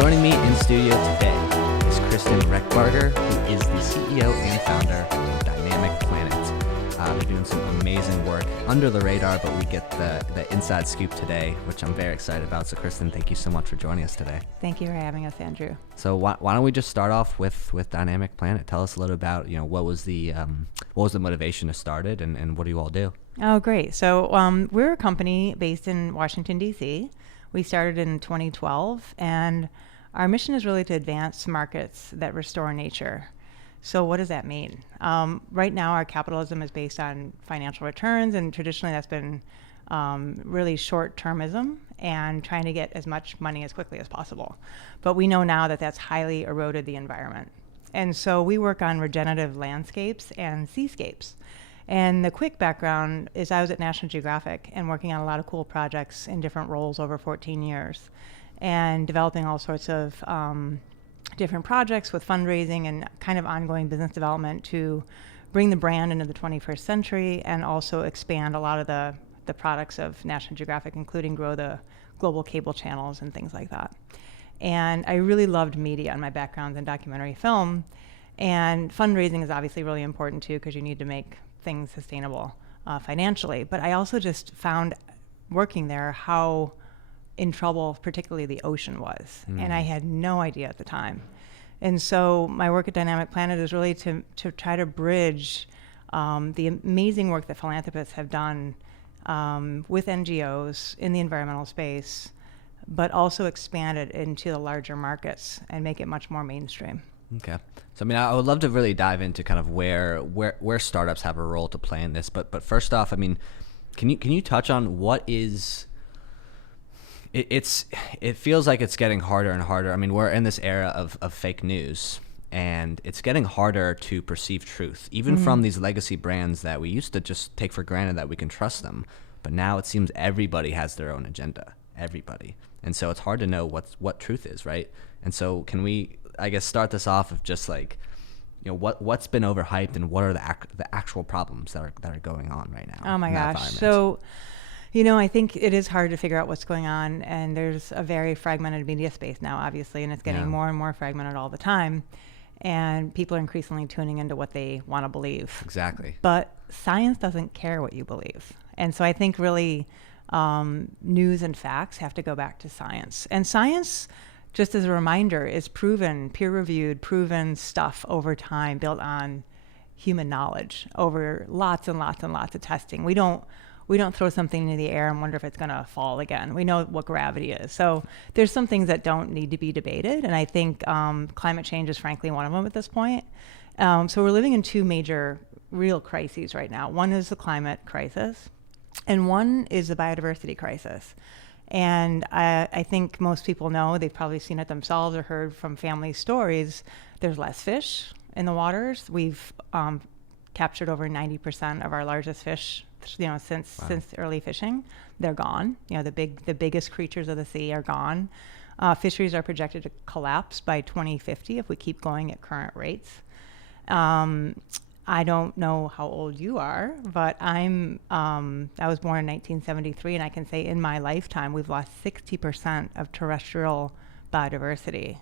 Joining me in studio today is Kristin Rechberger, who is the CEO and founder of Dynamic Planet. They're doing some amazing work under the radar, but we get the inside scoop today, which I'm very excited about. So Kristin, thank you so much for joining us today. Thank you for having us, Andrew. So why don't we just start off with Dynamic Planet? Tell us a little about, what was the motivation to start it, and what do you all do? Oh, great. So we're a company based in Washington, D.C. We started in 2012, and our mission is really to advance markets that restore nature. So what does that mean? Right now, our capitalism is based on financial returns, and traditionally that's been really short-termism and trying to get as much money as quickly as possible. But we know now that that's highly eroded the environment. And so we work on regenerative landscapes and seascapes. And the quick background is I was at National Geographic and working on a lot of cool projects in different roles over 14 years and developing all sorts of different projects with fundraising and kind of ongoing business development to bring the brand into the 21st century and also expand a lot of the products of National Geographic, including grow the global cable channels and things like that. And I really loved media and my background in documentary film. And fundraising is obviously really important too, because you need to make things sustainable financially. But I also just found working there how in trouble particularly the ocean was. And I had no idea at the time. And so my work at Dynamic Planet is really to try to bridge the amazing work that philanthropists have done with NGOs in the environmental space, but also expand it into the larger markets and make it much more mainstream. Okay. So, I would love to really dive into kind of where startups have a role to play in this. But first off, can you touch on what is... It feels like it's getting harder and harder. We're in this era of fake news, and it's getting harder to perceive truth, even from these legacy brands that we used to just take for granted that we can trust them. But now it seems everybody has their own agenda, everybody. And so it's hard to know what truth is, right? And so can we, I guess, start this off of just like, what's been overhyped and what are the actual problems that are going on right now? Oh my gosh. So, I think it is hard to figure out what's going on, and there's a very fragmented media space now, obviously, and it's getting more and more fragmented all the time. And people are increasingly tuning into what they want to believe. Exactly. But science doesn't care what you believe. And so I think really news and facts have to go back to science. And science, just as a reminder, is proven, peer-reviewed, proven stuff over time, built on human knowledge over lots and lots and lots of testing. We don't throw something into the air and wonder if it's going to fall again. We know what gravity is. So there's some things that don't need to be debated. And I think climate change is frankly one of them at this point. So we're living in two major real crises right now. One is the climate crisis, and one is the biodiversity crisis. And I think most people know, they've probably seen it themselves or heard from family stories, there's less fish in the waters. We've captured over 90% of our largest fish since early fishing. They're gone. The biggest creatures of the sea are gone. Fisheries are projected to collapse by 2050 if we keep going at current rates. I don't know how old you are, but I was born in 1973, and I can say in my lifetime we've lost 60% of terrestrial biodiversity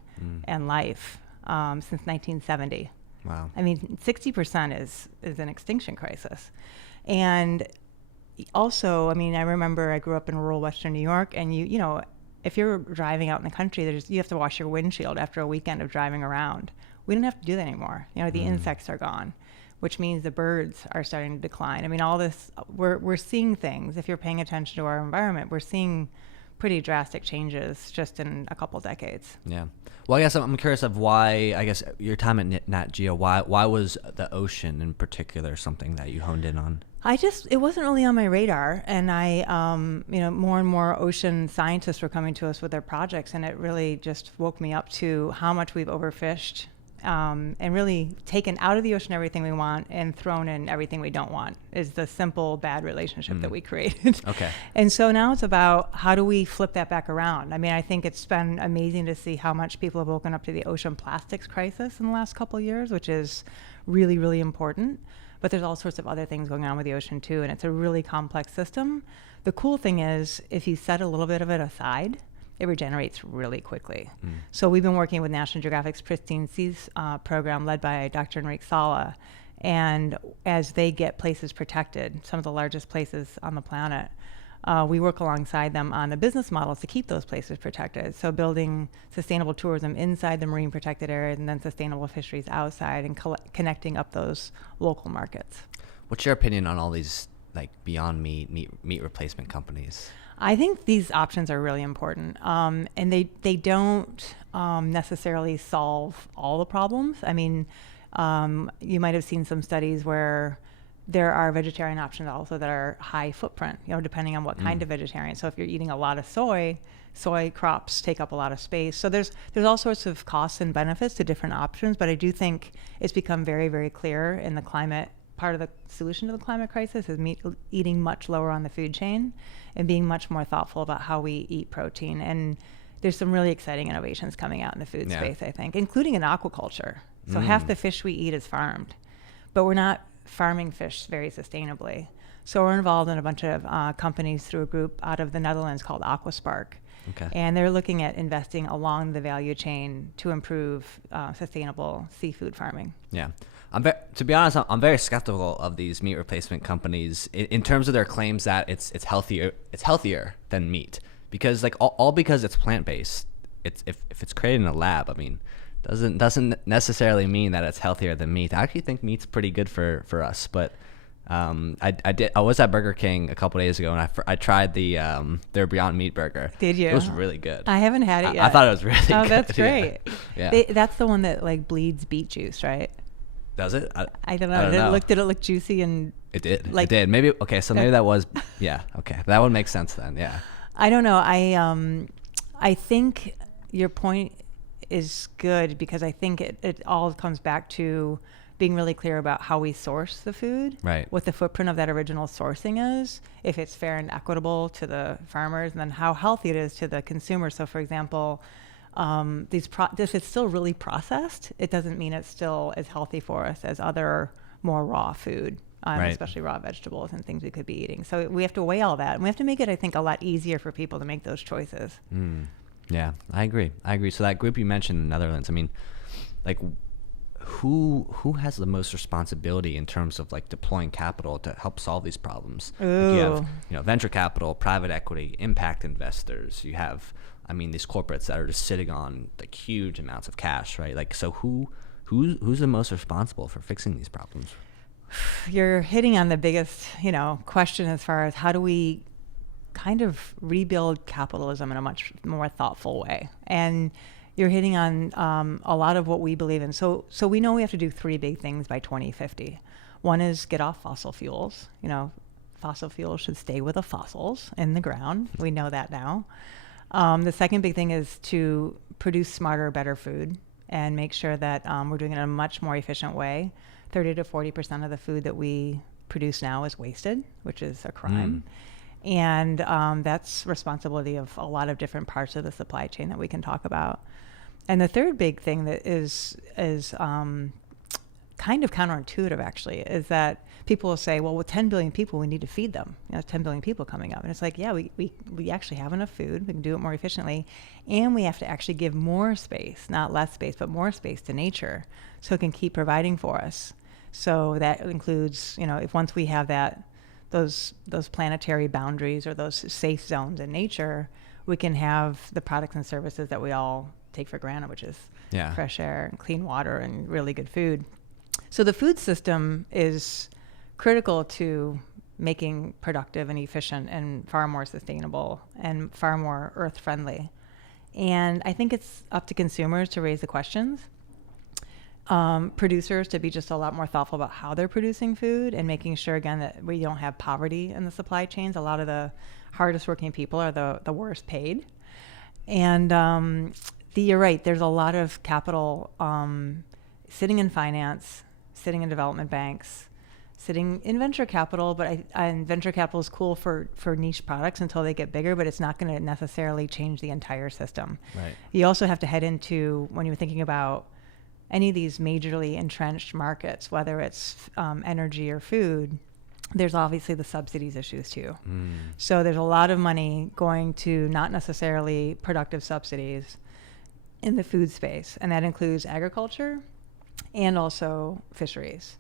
and life since 1970. Wow. 60% is an extinction crisis. And also, I remember I grew up in rural Western New York, and if you're driving out in the country, you have to wash your windshield after a weekend of driving around. We don't have to do that anymore. The insects are gone, which means the birds are starting to decline. All this, we're seeing things. If you're paying attention to our environment, we're seeing pretty drastic changes just in a couple decades. Yeah. Well, I guess I'm curious of why, I guess, your time at Nat Geo, why was the ocean in particular something that you honed in on? It wasn't really on my radar. And more and more ocean scientists were coming to us with their projects, and it really just woke me up to how much we've overfished and really taken out of the ocean everything we want and thrown in everything we don't want is the simple bad relationship that we created. Okay. And so now it's about how do we flip that back around? I think it's been amazing to see how much people have woken up to the ocean plastics crisis in the last couple of years, which is really, really important. But there's all sorts of other things going on with the ocean too, and it's a really complex system. The cool thing is if you set a little bit of it aside it regenerates really quickly. So we've been working with National Geographic's Pristine Seas program led by Dr. Enrique Sala. And as they get places protected, some of the largest places on the planet, we work alongside them on the business models to keep those places protected. So building sustainable tourism inside the marine protected areas and then sustainable fisheries outside and connecting up those local markets. What's your opinion on all these like Beyond meat replacement companies? I think these options are really important, and they don't necessarily solve all the problems. I mean, you might have seen some studies where there are vegetarian options also that are high footprint, depending on what kind of vegetarian. So if you're eating a lot of soy crops take up a lot of space. So there's all sorts of costs and benefits to different options, but I do think it's become very, very clear in the climate. Part of the solution to the climate crisis is eating much lower on the food chain and being much more thoughtful about how we eat protein. And there's some really exciting innovations coming out in the food space, I think, including in aquaculture. So half the fish we eat is farmed, but we're not farming fish very sustainably. So we're involved in a bunch of companies through a group out of the Netherlands called Aquaspark. Okay. And they're looking at investing along the value chain to improve sustainable seafood farming. Yeah. To be honest, I'm very skeptical of these meat replacement companies in terms of their claims that it's healthier than meat, because like all because it's plant-based. If it's created in a lab, I mean, doesn't necessarily mean that it's healthier than meat. I actually think meat's pretty good for us, but I was at Burger King a couple days ago and I tried their Beyond Meat burger. Did you? It was really good. I haven't had it yet. I thought it was really good. Oh, that's great. Yeah. That's the one that like bleeds beet juice, right? Does it? I don't know. Did it look juicy and? It did. It did. Maybe okay. So maybe that was okay. That would make sense then. Yeah. I don't know. I think your point is good because I think it all comes back to being really clear about how we source the food, right? What the footprint of that original sourcing is, if it's fair and equitable to the farmers, and then how healthy it is to the consumer. So, for example, if it's still really processed, it doesn't mean it's still as healthy for us as other more raw food, especially raw vegetables and things we could be eating. So we have to weigh all that, and we have to make it, I think, a lot easier for people to make those choices. Yeah, I agree. So that group you mentioned in the Netherlands, I mean, like, who has the most responsibility in terms of like deploying capital to help solve these problems? Like you have, venture capital, private equity, impact investors. You have, these corporates that are just sitting on like huge amounts of cash, right? Like, so who's the most responsible for fixing these problems? You're hitting on the biggest, question as far as how do we kind of rebuild capitalism in a much more thoughtful way. And you're hitting on a lot of what we believe in. So we know we have to do three big things by 2050. One is get off fossil fuels. Fossil fuels should stay with the fossils in the ground. We know that now. The second big thing is to produce smarter, better food and make sure that we're doing it in a much more efficient way. 30 to 40% of the food that we produce now is wasted, which is a crime. And that's responsibility of a lot of different parts of the supply chain that we can talk about. And the third big thing that is kind of counterintuitive, actually, is that people will say, well, with 10 billion people, we need to feed them. 10 billion people coming up. And it's like, yeah, we actually have enough food. We can do it more efficiently. And we have to actually give more space, not less space, but more space to nature so it can keep providing for us. So that includes, if once we have those planetary boundaries or those safe zones in nature, we can have the products and services that we all take for granted, which is fresh air and clean water and really good food. So the food system is critical to making productive and efficient and far more sustainable and far more earth friendly. And I think it's up to consumers to raise the questions. Producers to be just a lot more thoughtful about how they're producing food and making sure, again, that we don't have poverty in the supply chains. A lot of the hardest working people are the worst paid. And you're right, there's a lot of capital sitting in finance, sitting in development banks, sitting in venture capital, and venture capital is cool for niche products until they get bigger, but it's not going to necessarily change the entire system. Right. You also have to head into, when you're thinking about any of these majorly entrenched markets, whether it's energy or food, there's obviously the subsidies issues too. So there's a lot of money going to not necessarily productive subsidies in the food space, and that includes agriculture and also fisheries.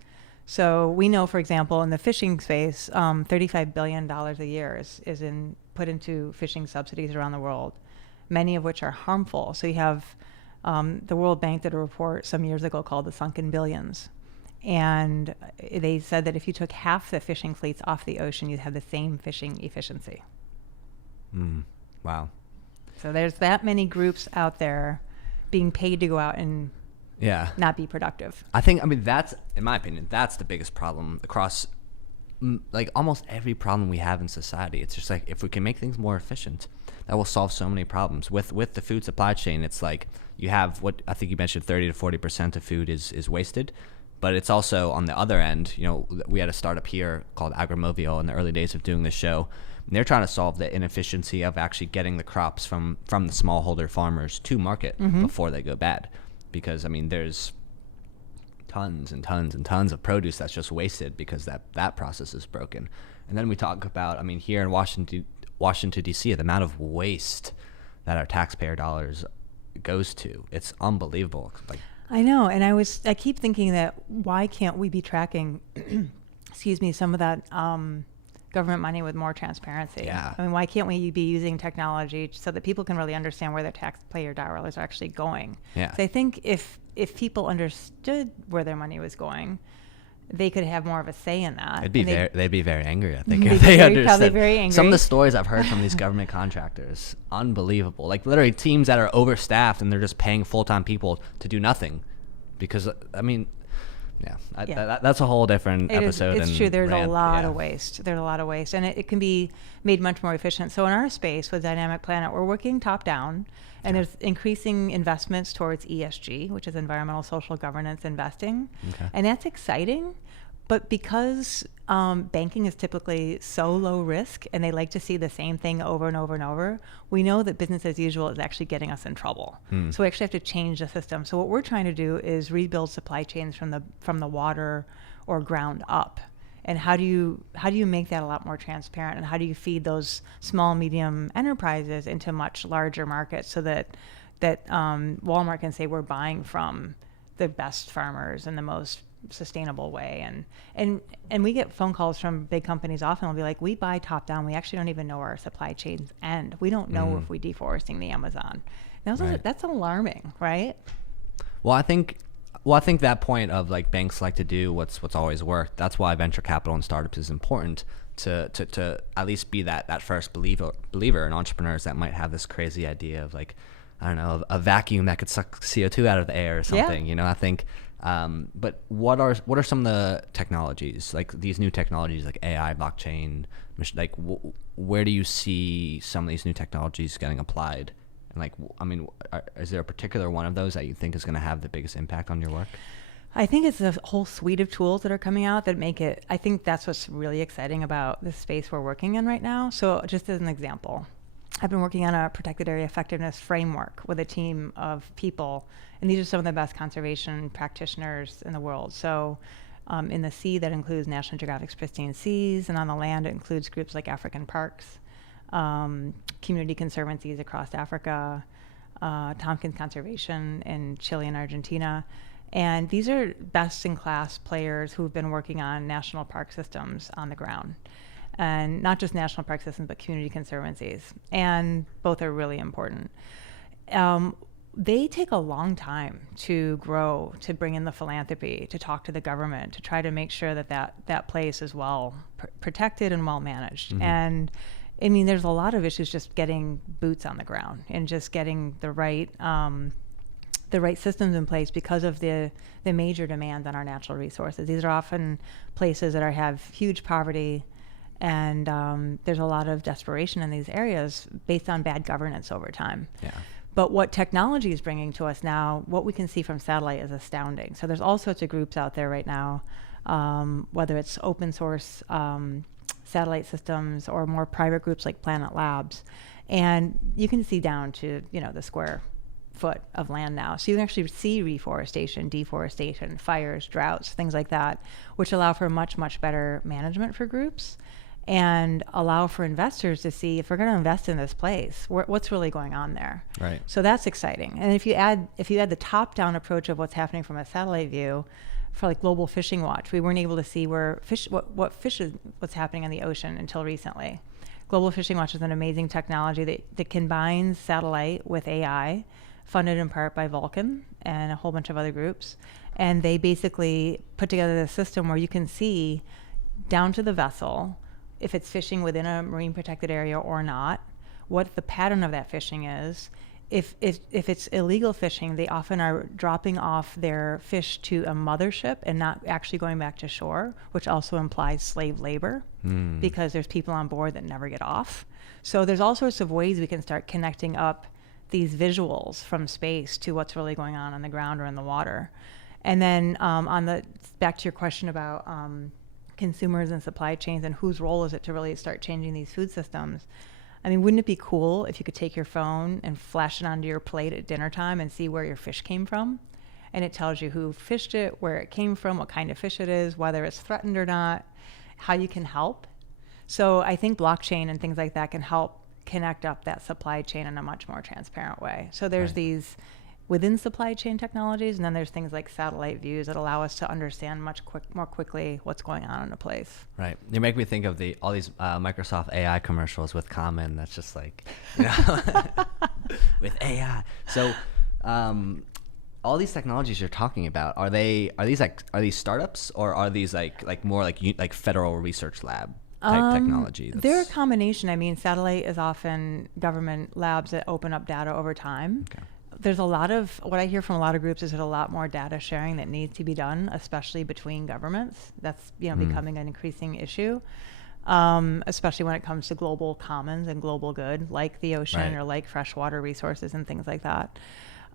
So we know, for example, in the fishing space, $35 billion a year is put into fishing subsidies around the world, many of which are harmful. So you have the World Bank did a report some years ago called the Sunken Billions. And they said that if you took half the fishing fleets off the ocean, you'd have the same fishing efficiency. Wow. So there's that many groups out there being paid to go out and not be productive. I mean, that's, in my opinion, that's the biggest problem across like almost every problem we have in society. It's just like, if we can make things more efficient, that will solve so many problems. With the food supply chain, it's like you have what I think you mentioned, 30 to 40% of food is wasted. But it's also on the other end, we had a startup here called Agromovio in the early days of doing this show. And they're trying to solve the inefficiency of actually getting the crops from the smallholder farmers to market before they go bad. Because, I mean, there's tons and tons and tons of produce that's just wasted because that process is broken. And then we talk about, I mean, here in Washington, D.C., the amount of waste that our taxpayer dollars goes to. It's unbelievable. Like, I know, and I keep thinking that why can't we be tracking, some of that government money with more transparency? Yeah. I mean, why can't we be using technology so that people can really understand where their taxpayer dollars are actually going? Yeah. So I think if people understood where their money was going, they could have more of a say in that. They'd be very angry, I think, They'd if they be understood. probably very angry. Some of the stories I've heard from these government contractors, unbelievable. Like literally teams that are overstaffed and they're just paying full-time people to do nothing. Because, I mean, that's a whole different episode. It's true. There's a lot of waste. There's a lot of waste. And it can be made much more efficient. So in our space with Dynamic Planet, we're working top-down. And there's increasing investments towards ESG, which is environmental social governance investing. Okay. And that's exciting. But because banking is typically so low risk and they like to see the same thing over and over and over, we know that business as usual is actually getting us in trouble. So we actually have to change the system. So what we're trying to do is rebuild supply chains from the water or ground up. And how do you make that a lot more transparent? And how do you feed those small, medium enterprises into much larger markets so that Walmart can say we're buying from the best farmers in the most sustainable way? And we get phone calls from big companies often. They'll be like, we buy top down. We actually don't even know where our supply chains end. We don't know if we're deforesting the Amazon. That's alarming, right? Well, I think that point of like banks like to do what's always worked. That's why venture capital and startups is important to at least be that first believer in entrepreneurs that might have this crazy idea of like, I don't know, a vacuum that could suck CO2 out of the air or something. Yeah. I think. But what are some of the technologies, like these new technologies like AI, blockchain, like where do you see some of these new technologies getting applied? And like, I mean, is there a particular one of those that you think is going to have the biggest impact on your work? I think it's a whole suite of tools that are coming out that make it, I think that's what's really exciting about the space we're working in right now. So just as an example, I've been working on a protected area effectiveness framework with a team of people, and these are some of the best conservation practitioners in the world. So in the sea, that includes National Geographic's Pristine Seas, and on the land, it includes groups like African Parks, community conservancies across Africa, Tompkins Conservation in Chile and Argentina. And these are best-in-class players who've been working on national park systems on the ground. And not just national park systems, but community conservancies. And both are really important. They take a long time to grow, to bring in the philanthropy, to talk to the government, to try to make sure that place is well protected and well managed. Mm-hmm. And I mean, there's a lot of issues just getting boots on the ground and just getting the right systems in place because of the major demand on our natural resources. These are often places that have huge poverty, and there's a lot of desperation in these areas based on bad governance over time. Yeah. But what technology is bringing to us now, what we can see from satellite is astounding. So there's all sorts of groups out there right now, whether it's open source satellite systems or more private groups like Planet Labs. And you can see down to, the square foot of land now. So you can actually see reforestation, deforestation, fires, droughts, things like that, which allow for much, much better management for groups and allow for investors to see, if we're going to invest in this place, what's really going on there. Right. So that's exciting. And if you add the top-down approach of what's happening from a satellite view, for like Global Fishing Watch, we weren't able to see what's happening in the ocean until recently. Global Fishing Watch is an amazing technology that combines satellite with AI, funded in part by Vulcan and a whole bunch of other groups. And they basically put together this system where you can see down to the vessel if it's fishing within a marine protected area or not, what the pattern of that fishing is. If it's illegal fishing, they often are dropping off their fish to a mothership and not actually going back to shore, which also implies slave labor because there's people on board that never get off. So there's all sorts of ways we can start connecting up these visuals from space to what's really going on the ground or in the water. And then back to your question about consumers and supply chains and whose role is it to really start changing these food systems. I mean, wouldn't it be cool if you could take your phone and flash it onto your plate at dinner time and see where your fish came from? And it tells you who fished it, where it came from, what kind of fish it is, whether it's threatened or not, how you can help. So I think blockchain and things like that can help connect up that supply chain in a much more transparent way. So there's these within supply chain technologies, and then there's things like satellite views that allow us to understand more quickly what's going on in a place. Right. You make me think of all these Microsoft AI commercials with Common. That's just like, you know, with AI. So, all these technologies you're talking about, are these startups, or are these like more like federal research lab type technology? They're a combination. I mean, satellite is often government labs that open up data over time. Okay. There's what I hear from a lot of groups is there's a lot more data sharing that needs to be done, especially between governments. That's becoming an increasing issue, especially when it comes to global commons and global good, like the ocean or like freshwater resources and things like that.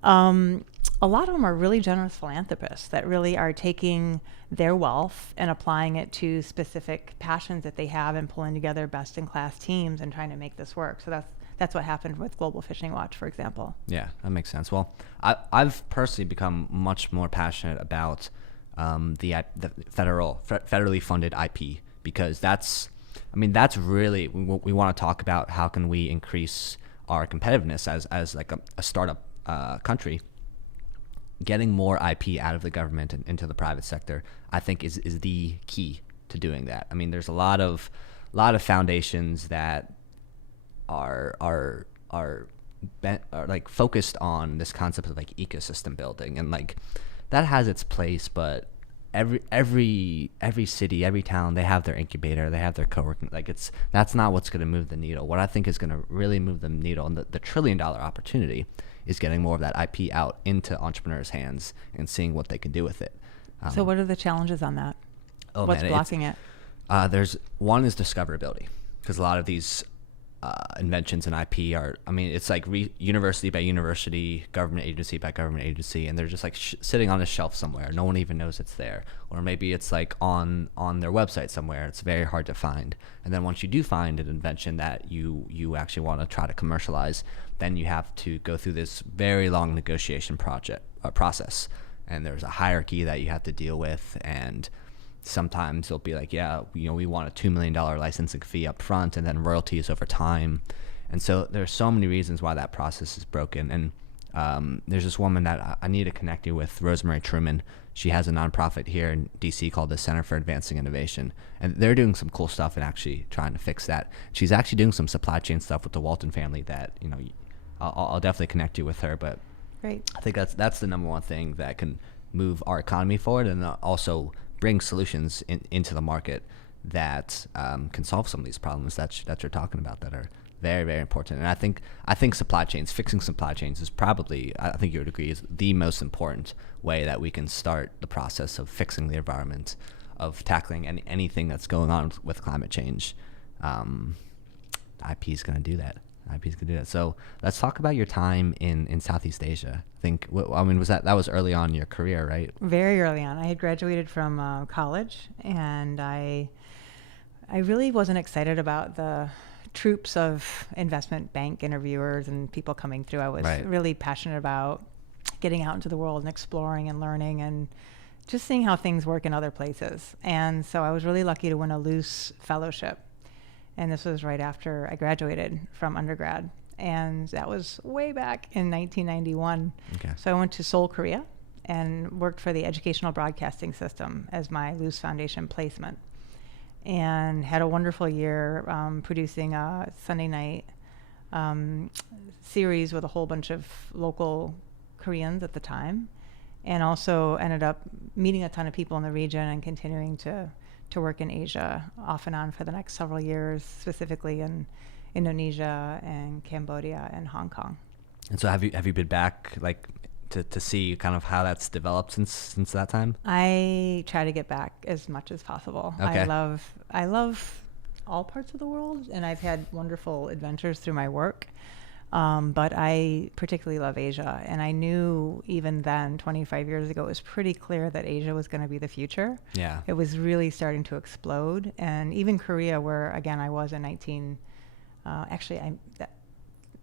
A lot of them are really generous philanthropists that really are taking their wealth and applying it to specific passions that they have and pulling together best-in-class teams and trying to make this work. So that's what happened with Global Fishing Watch, for example. Yeah, that makes sense. Well, I've personally become much more passionate about the federally funded IP, because that's really, we want to talk about how can we increase our competitiveness as like a startup country. Getting more IP out of the government and into the private sector, I think is the key to doing that. I mean, there's a lot of foundations that are like focused on this concept of like ecosystem building, and like that has its place, but every city, every town, they have their incubator, they have their co-working, that's not what's going to move the needle. What I think is going to really move the needle, and the $1 trillion opportunity, is getting more of that IP out into entrepreneurs' hands and seeing what they can do with it. So what are the challenges on that? What's blocking it? There's one is discoverability, because a lot of these inventions and IP are, it's like university by university, government agency by government agency, and they're just like sitting on a shelf somewhere. No one even knows it's there. Or maybe it's like on their website somewhere. It's very hard to find. And then once you do find an invention that you actually want to try to commercialize, then you have to go through this very long negotiation process. And there's a hierarchy that you have to deal with, and sometimes they'll be like, we want a $2 million licensing fee up front and then royalties over time. And so there's so many reasons why that process is broken. And there's this woman that I need to connect you with, Rosemary Truman. She has a nonprofit here in DC called the Center for Advancing Innovation. And they're doing some cool stuff and actually trying to fix that. She's actually doing some supply chain stuff with the Walton family that, I'll definitely connect you with her. But great. I think that's the number one thing that can move our economy forward, and also bring solutions into the market that can solve some of these problems that you're talking about that are very, very important. And I think fixing supply chains is probably, I think you would agree, is the most important way that we can start the process of fixing the environment, of tackling anything that's going on with climate change. IP is going to do that. So let's talk about your time in Southeast Asia. That was early on in your career, right? Very early on. I had graduated from college, and I really wasn't excited about the troops of investment bank interviewers and people coming through. I was really passionate about getting out into the world and exploring and learning and just seeing how things work in other places. And so I was really lucky to win a Luce Fellowship. And this was right after I graduated from undergrad. And that was way back in 1991. Okay. So I went to Seoul, Korea, and worked for the Educational Broadcasting System as my Luce Foundation placement. And had a wonderful year producing a Sunday night series with a whole bunch of local Koreans at the time. And also ended up meeting a ton of people in the region and continuing to work in Asia off and on for the next several years, specifically in Indonesia and Cambodia and Hong Kong. And so have you been back like to see kind of how that's developed since that time? I try to get back as much as possible. Okay. I love all parts of the world, and I've had wonderful adventures through my work. But I particularly love Asia, and I knew even then, 25 years ago, it was pretty clear that Asia was going to be the future. Yeah. It was really starting to explode, and even Korea, where again I was in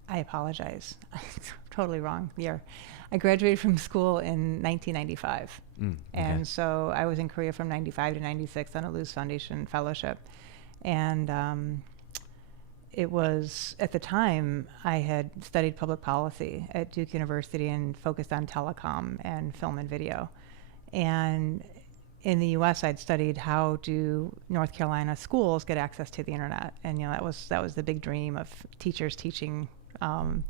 I apologize, totally wrong year. I graduated from school in 1995, Okay. and so I was in Korea from 95 to 96 on a Luce Foundation fellowship, and it was, at the time, I had studied public policy at Duke University and focused on telecom and film and video. And in the US, I'd studied how do North Carolina schools get access to the internet. And that was the big dream of teachers teaching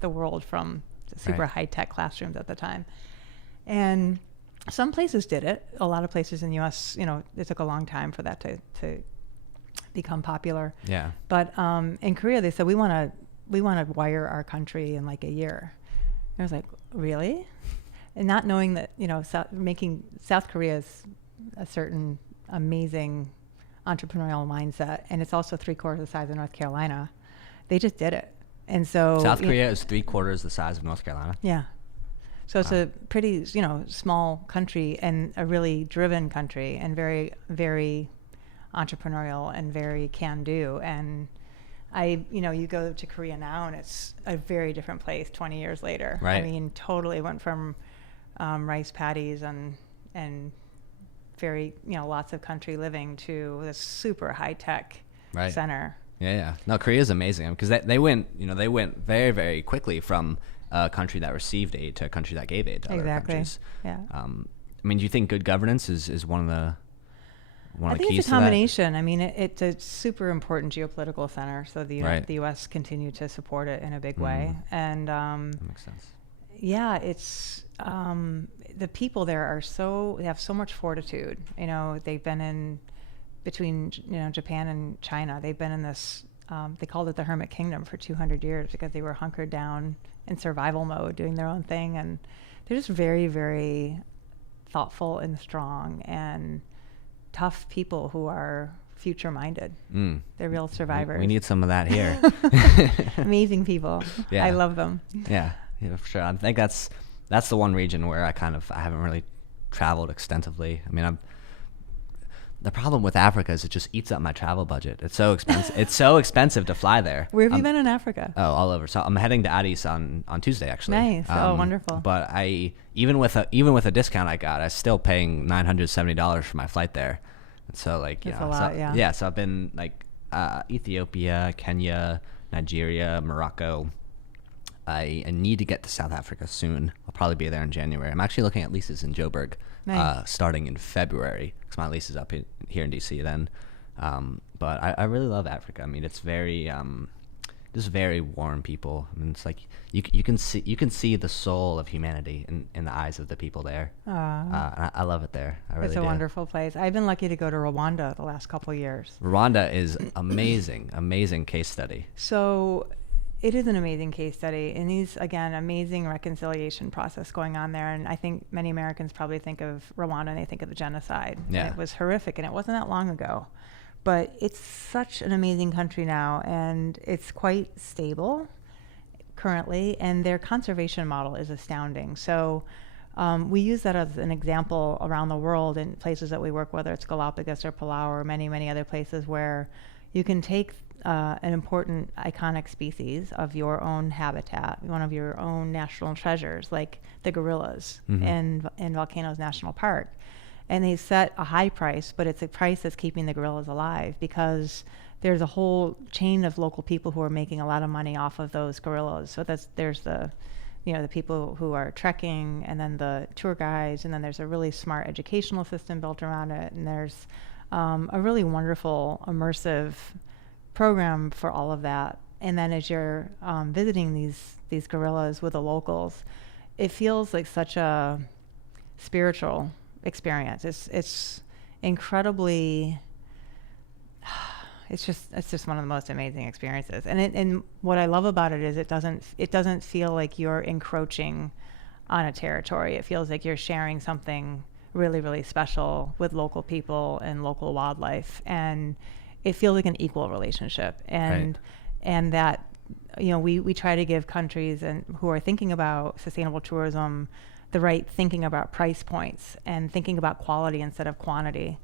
the world from super high-tech classrooms at the time. And some places did it. A lot of places in the US, it took a long time for that to become popular. Yeah. But in Korea, they said we want to wire our country in like a year. And I was like, really? And not knowing that South Korea is a certain amazing entrepreneurial mindset, and it's also 3/4 the size of North Carolina. They just did it, and so South Korea is 3/4 the size of North Carolina. Yeah. So it's a pretty small country and a really driven country and very, very entrepreneurial and very can-do. And you go to Korea now and it's a very different place 20 years later. Right. I mean, totally went from rice paddies and very, lots of country living to this super high-tech center. Yeah. No, Korea is amazing because they went very, very quickly from a country that received aid to a country that gave aid to other countries. Yeah. Do you think good governance is one of the I think it's a combination. I mean, it's a super important geopolitical center, so the U.S. continue to support it in a big way, and that makes sense. Yeah, it's the people there they have so much fortitude. They've been in between Japan and China. They've been in this. They called it the Hermit Kingdom for 200 years because they were hunkered down in survival mode, doing their own thing, and they're just very, very thoughtful and strong and tough people who are future-minded. They're real survivors. We need some of that here. Amazing people. Yeah. I love them. Yeah, for sure. I think that's the one region where I haven't really traveled extensively. The problem with Africa is it just eats up my travel budget. It's so expensive. It's so expensive to fly there. Where have you been in Africa? Oh, all over. So I'm heading to Addis on Tuesday, actually. Nice. Wonderful. But even with a discount I got, I was still paying $970 for my flight there. And so that's a lot, yeah. So I've been Ethiopia, Kenya, Nigeria, Morocco. I need to get to South Africa soon. I'll probably be there in January. I'm actually looking at leases in Joburg. Nice. Starting in February, because my lease is up here in DC then. But I really love Africa. It's very, just very warm people. It's like you can see the soul of humanity in the eyes of the people there. I love it there. I really It's a wonderful place. I've been lucky to go to Rwanda the last couple of years. Rwanda is amazing case study. So it is an amazing case study, and these, again, amazing reconciliation process going on there. And I think many Americans probably think of Rwanda and they think of the genocide. Yeah. And it was horrific, and it wasn't that long ago. But it's such an amazing country now, and it's quite stable currently, and their conservation model is astounding. So we use that as an example around the world in places that we work, whether it's Galapagos or Palau or many, many other places where you can take an important iconic species of your own habitat, one of your own national treasures, like the gorillas in Volcanoes National Park. And they set a high price, but it's a price that's keeping the gorillas alive, because there's a whole chain of local people who are making a lot of money off of those gorillas. So there's the people who are trekking, and then the tour guides, and then there's a really smart educational system built around it, and there's a really wonderful immersive program for all of that. And then as you're visiting these gorillas with the locals, it feels like such a spiritual experience. It's incredibly, it's just one of the most amazing experiences. And what I love about it is it doesn't feel like you're encroaching on a territory. It feels like you're sharing something really, really special with local people and local wildlife, and it feels like an equal relationship. And that, we try to give countries and who are thinking about sustainable tourism the right thinking about price points and thinking about quality instead of quantity.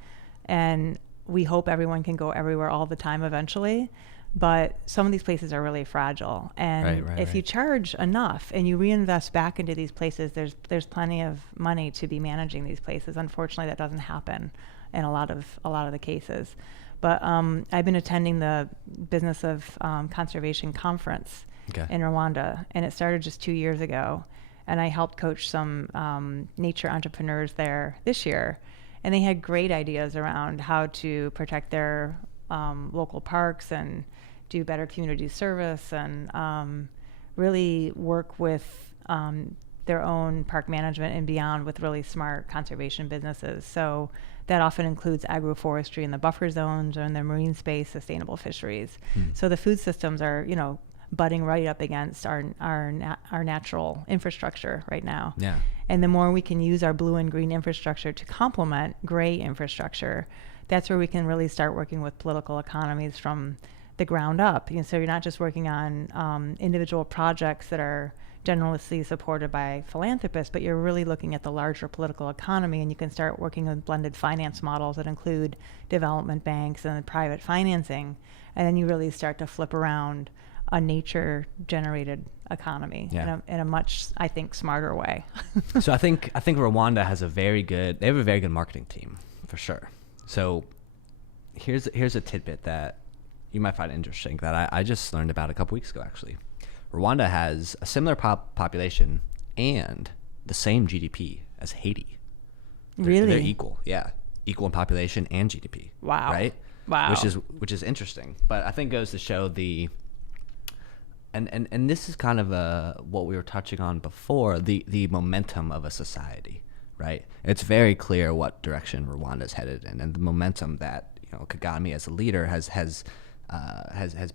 And we hope everyone can go everywhere all the time eventually, but some of these places are really fragile. And if you charge enough and you reinvest back into these places, there's plenty of money to be managing these places. Unfortunately, that doesn't happen in a lot of the cases. But I've been attending the Business of Conservation conference in Rwanda, and it started just 2 years ago. And I helped coach some nature entrepreneurs there this year. And they had great ideas around how to protect their local parks and do better community service, and really work with their own park management and beyond with really smart conservation businesses. So that often includes agroforestry in the buffer zones or in the marine space, sustainable fisheries. So the food systems are, butting right up against our natural infrastructure right now. Yeah. And the more we can use our blue and green infrastructure to complement gray infrastructure, that's where we can really start working with political economies from the ground up. So you're not just working on individual projects that are generously supported by philanthropists, but you're really looking at the larger political economy, and you can start working with blended finance models that include development banks and private financing. And then you really start to flip around a nature-generated economy in a much, I think, smarter way. So I think Rwanda has a very good marketing team, for sure. So here's a tidbit that you might find interesting that I just learned about a couple weeks ago, actually. Rwanda has a similar population and the same GDP as Haiti. They're equal, equal in population and GDP. Wow. Right? Wow. Which is interesting, but I think goes to show and this is kind of what we were touching on before, the momentum of a society, right? It's very clear what direction Rwanda is headed in, and the momentum that Kagame as a leader has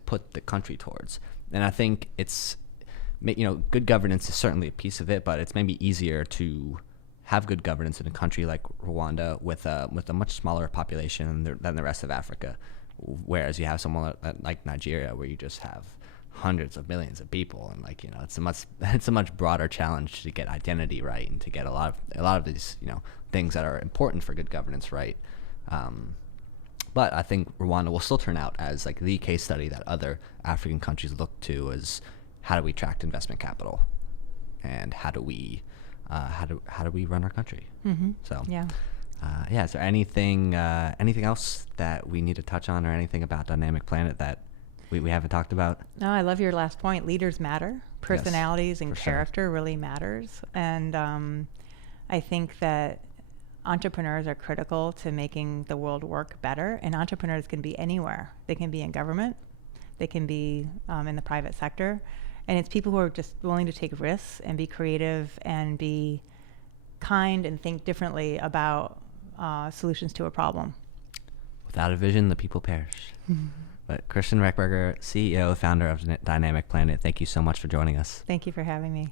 put the country towards. And I think it's good governance is certainly a piece of it, but it's maybe easier to have good governance in a country like Rwanda with a much smaller population than the rest of Africa, whereas you have someone like Nigeria where you just have hundreds of millions of people, and it's a much broader challenge to get identity right and to get a lot of these things that are important for good governance right. But I think Rwanda will still turn out as the case study that other African countries look to as how do we attract investment capital, and how do we run our country. So is there anything else that we need to touch on, or anything about Dynamic Planet that we haven't talked about? No, I love your last point. Leaders matter. Personalities and character really matters. And I think that entrepreneurs are critical to making the world work better. And entrepreneurs can be anywhere. They can be in government. They can be in the private sector. And it's people who are just willing to take risks and be creative and be kind and think differently about solutions to a problem. Without a vision, the people perish. But Kristin Rechberger, CEO, founder of Dynamic Planet, thank you so much for joining us. Thank you for having me.